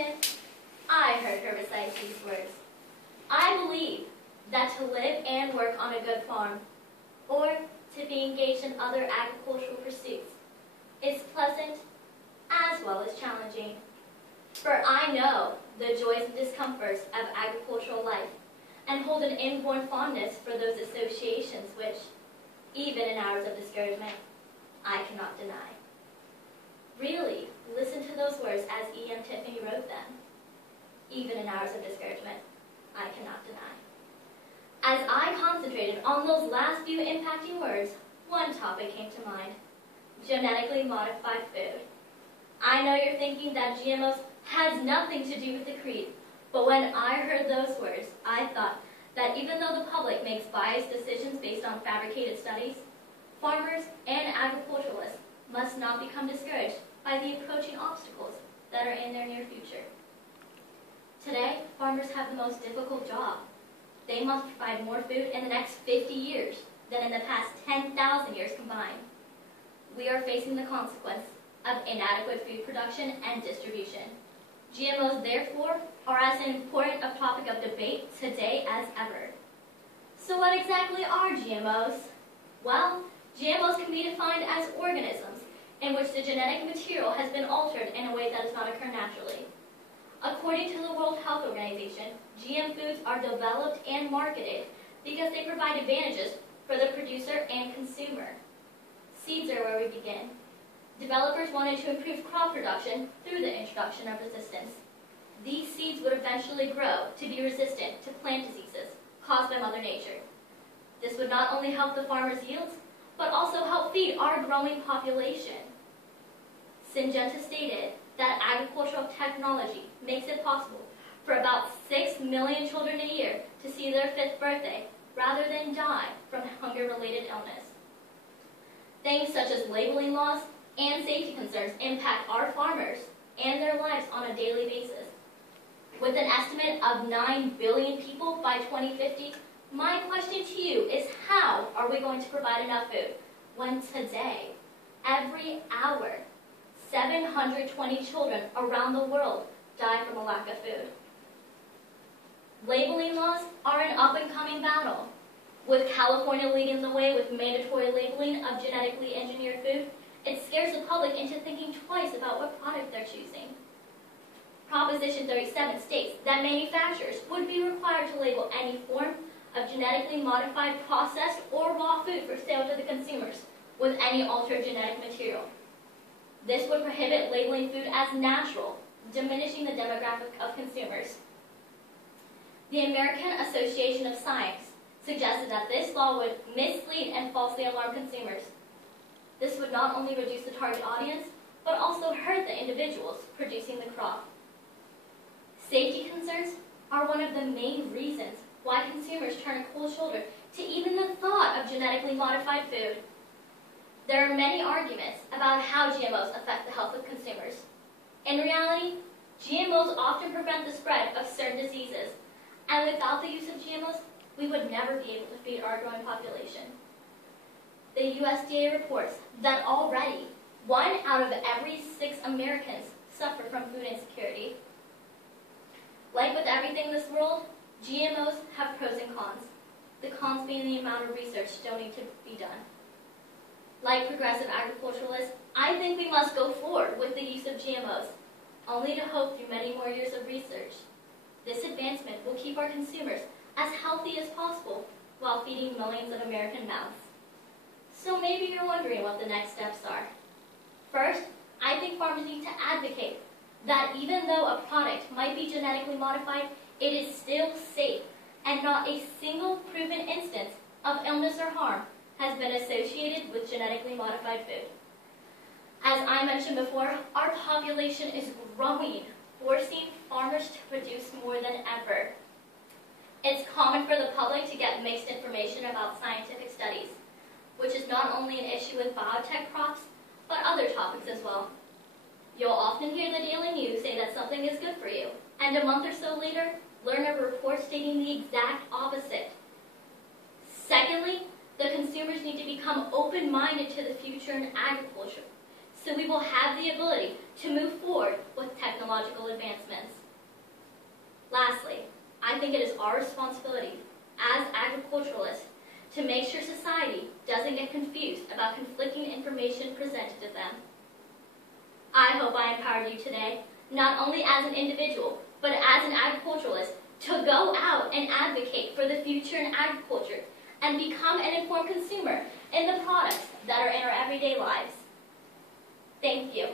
kitchen, I heard her recite these words. I believe that to live and work on a good farm, or to be engaged in other agricultural pursuits, is pleasant as well as challenging. For I know the joys and discomforts of agricultural life, and hold an inborn fondness for those associations which, even in hours of discouragement, I cannot deny. Really, listen to those words as E.M. Tiffany wrote them. Even in hours of discouragement, I cannot deny. As I concentrated on those last few impacting words, one topic came to mind: genetically modified food. I know you're thinking that GMOs has nothing to do with the creed, but when I heard those words, I thought that even though the public makes biased decisions based on fabricated studies, farmers and agriculturalists must not become discouraged by the approaching obstacles that are in their near future. Today, farmers have the most difficult job. They must provide more food in the next 50 years than in the past 10,000 years combined. We are facing the consequence of inadequate food production and distribution. GMOs, therefore, are as important a topic of debate today as ever. So what exactly are GMOs? Well, GMOs can be defined as organisms in which the genetic material has been altered in a way that does not occur naturally. According to the World Health Organization, GM foods are developed and marketed because they provide advantages for the producer and consumer. Seeds are where we begin. Developers wanted to improve crop production through the introduction of resistance. These seeds would eventually grow to be resistant to plant diseases caused by Mother Nature. This would not only help the farmers' yields, but also help feed our growing population. Syngenta stated that agricultural technology makes it possible for about 6 million children a year to see their 5th birthday rather than die from hunger-related illness. Things such as labeling laws and safety concerns impact our farmers and their lives on a daily basis. With an estimate of 9 billion people by 2050, my question to you is, how are we going to provide enough food when today, every hour, 720 children around the world die from a lack of food? Labeling laws are an up-and-coming battle. With California leading the way with mandatory labeling of genetically engineered food, it scares the public into thinking twice about what product they're choosing. Proposition 37 states that manufacturers would be required to label any form of genetically modified processed or raw food for sale to the consumers with any altered genetic material. This would prohibit labeling food as natural, diminishing the demographic of consumers. The American Association of Science suggested that this law would mislead and falsely alarm consumers. This would not only reduce the target audience, but also hurt the individuals producing the crop. Safety concerns are one of the main reasons why consumers turn a cold shoulder to even the thought of genetically modified food. There are many arguments about how GMOs affect the health of consumers. In reality, GMOs often prevent the spread of certain diseases, and without the use of GMOs, we would never be able to feed our growing population. The USDA reports that already 1 out of every 6 Americans suffer from food insecurity. Like with everything in this world, GMOs have pros and cons. The cons being the amount of research still need to be done. Like progressive agriculturalists, I think we must go forward with the use of GMOs, only to hope through many more years of research. This advancement will keep our consumers as healthy as possible while feeding millions of American mouths. So maybe you're wondering what the next steps are. First, I think farmers need to advocate that even though a product might be genetically modified, it is still safe, and not a single proven instance of illness or harm has been associated with genetically modified food. As I mentioned before, our population is growing, forcing farmers to produce more than ever. It's common for the public to get mixed information about scientific studies, which is not only an issue with biotech crops, but other topics as well. You'll often hear the Daily News say that something is good for you, and a month or so later, learn of a report stating the exact opposite. Secondly, the consumers need to become open-minded to the future in agriculture, so we will have the ability to move forward with technology. technological advancements. Lastly, I think it is our responsibility as agriculturalists to make sure society doesn't get confused about conflicting information presented to them. I hope I empowered you today, not only as an individual, but as an agriculturalist, to go out and advocate for the future in agriculture and become an informed consumer in the products that are in our everyday lives. Thank you.